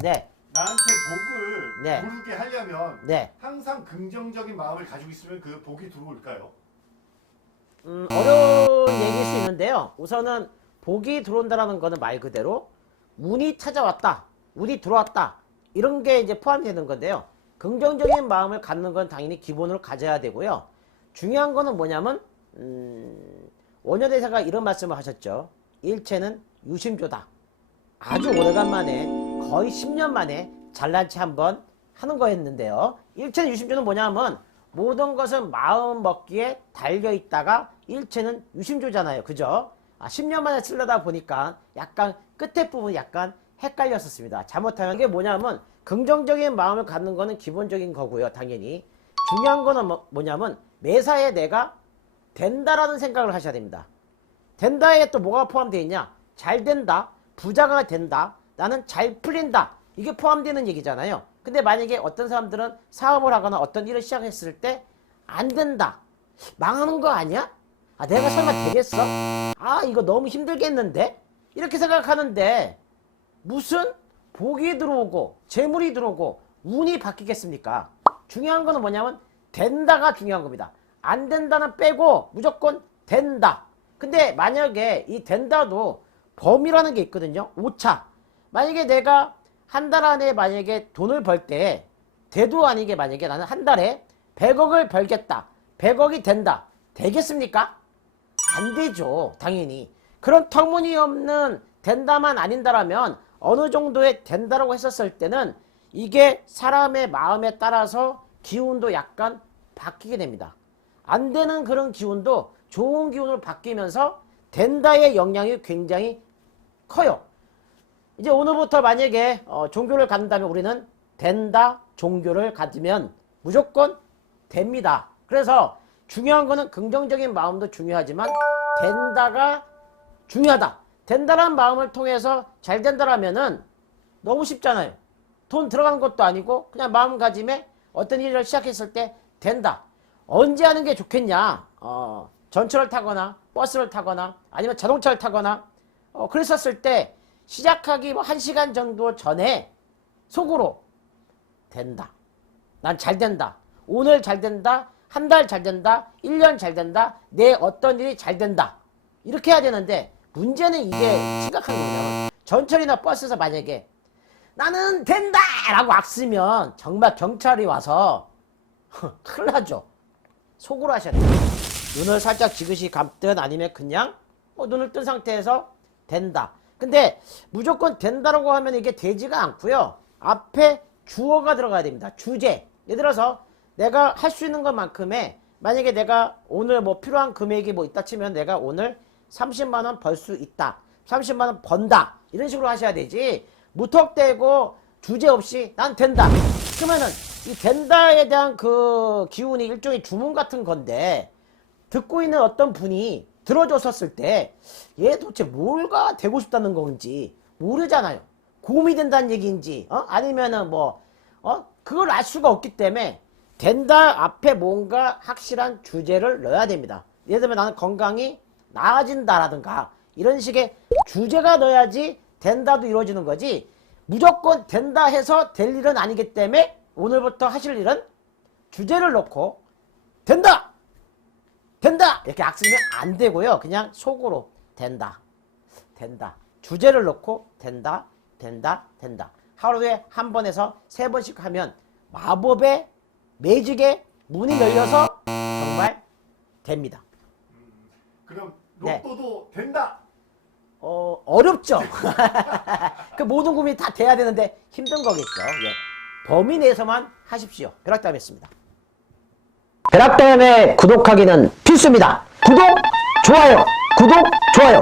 네, 나한테 복을 네. 부르게 하려면 네. 항상 긍정적인 마음을 가지고 있으면 그 복이 들어올까요? 음, 어려운 얘기일 수 있는데요. 우선은 복이 들어온다라는 거는 말 그대로 운이 찾아왔다, 운이 들어왔다 이런 게 이제 포함되는 건데요. 긍정적인 마음을 갖는 건 당연히 기본으로 가져야 되고요. 중요한 거는 뭐냐면 음, 원효대사가 이런 말씀을 하셨죠. 일체는 유심조다. 아주 오래간만에 거의 10년 만에 잘난 체 한번 하는 거였는데요. 일체는 유심조는 뭐냐면 모든 것은 마음 먹기에 달려 있다가 일체는 유심조잖아요. 그죠? 아, 10년 만에 쓰려다 보니까 약간 끝에 부분이 약간 헷갈렸었습니다. 잘못하면 이게 뭐냐면 긍정적인 마음을 갖는 거는 기본적인 거고요. 당연히. 중요한 거는 뭐, 뭐냐면 매사에 내가 된다라는 생각을 하셔야 됩니다. 된다에 또 뭐가 포함되어 있냐? 잘 된다, 부자가 된다, 나는 잘 풀린다. 이게 포함되는 얘기잖아요. 근데 만약에 어떤 사람들은 사업을 하거나 어떤 일을 시작했을 때 안 된다. 망하는 거 아니야? 아, 내가 설마 되겠어? 아, 이거 너무 힘들겠는데? 이렇게 생각하는데 무슨 복이 들어오고 재물이 들어오고 운이 바뀌겠습니까? 중요한 거는 뭐냐면 된다가 중요한 겁니다. 안 된다는 빼고 무조건 된다. 근데 만약에 이 된다도 범위라는 게 있거든요. 오차. 만약에 내가 한 달 안에 만약에 돈을 벌 때 대도 아니게 만약에 나는 한 달에 100억을 벌겠다. 100억이 된다. 되겠습니까? 안 되죠. 당연히. 그런 터무니없는 된다만 아닌다라면 어느 정도의 된다라고 했었을 때는 이게 사람의 마음에 따라서 기운도 약간 바뀌게 됩니다. 안 되는 그런 기운도 좋은 기운으로 바뀌면서 된다의 영향이 굉장히 커요. 이제 오늘부터 만약에 어, 종교를 갖는다면 우리는 된다 종교를 가지면 무조건 됩니다. 그래서 중요한 거는 긍정적인 마음도 중요하지만 된다가 중요하다. 된다라는 마음을 통해서 잘 된다라면은 너무 쉽잖아요. 돈 들어가는 것도 아니고 그냥 마음가짐에 어떤 일을 시작했을 때 된다. 언제 하는 게 좋겠냐? 어, 전철을 타거나 버스를 타거나 아니면 자동차를 타거나 어, 그랬었을 때 시작하기 뭐 1시간 정도 전에 속으로 된다. 난 잘 된다. 오늘 잘 된다. 한 달 잘 된다. 1년 잘 된다. 내 어떤 일이 잘 된다. 이렇게 해야 되는데 문제는 이게 심각한 거냐면 전철이나 버스에서 만약에 나는 된다! 라고 악쓰면 정말 경찰이 와서 큰일 나죠. 속으로 하셔야 돼요. 눈을 살짝 지그시 감든 아니면 그냥 뭐 눈을 뜬 상태에서 된다. 근데 무조건 된다라고 하면 이게 되지가 않고요. 앞에 주어가 들어가야 됩니다. 주제. 예를 들어서 내가 할 수 있는 것만큼의 만약에 내가 오늘 뭐 필요한 금액이 뭐 있다 치면 내가 오늘 30만 원 벌 수 있다. 30만 원 번다. 이런 식으로 하셔야 되지. 무턱대고 주제 없이 난 된다. 그러면은 이 된다에 대한 그 기운이 일종의 주문 같은 건데 듣고 있는 어떤 분이 들어줬었을 때 얘 도대체 뭘가 되고 싶다는 건지 모르잖아요. 고민이 된다는 얘기인지 어? 아니면은 뭐 어? 그걸 알 수가 없기 때문에 된다 앞에 뭔가 확실한 주제를 넣어야 됩니다. 예를 들면 나는 건강이 나아진다라든가 이런 식의 주제가 넣어야지 된다도 이루어지는 거지 무조건 된다 해서 될 일은 아니기 때문에 오늘부터 하실 일은 주제를 넣고 된다! 이렇게 악쓰면 안 되고요. 그냥 속으로 된다. 된다. 주제를 넣고 된다. 된다. 된다. 하루에 한 번에서 세 번씩 하면 마법의 매직의 문이 열려서 정말 됩니다. 그럼 네. 로또도 된다. 어, 어렵죠. 그 모든 고민이 다 돼야 되는데 힘든 거겠죠. 예. 범위 내에서만 하십시오. 벼락담했습니다. 벼락담에 구독하기는 필수입니다. 구독, 좋아요, 구독, 좋아요.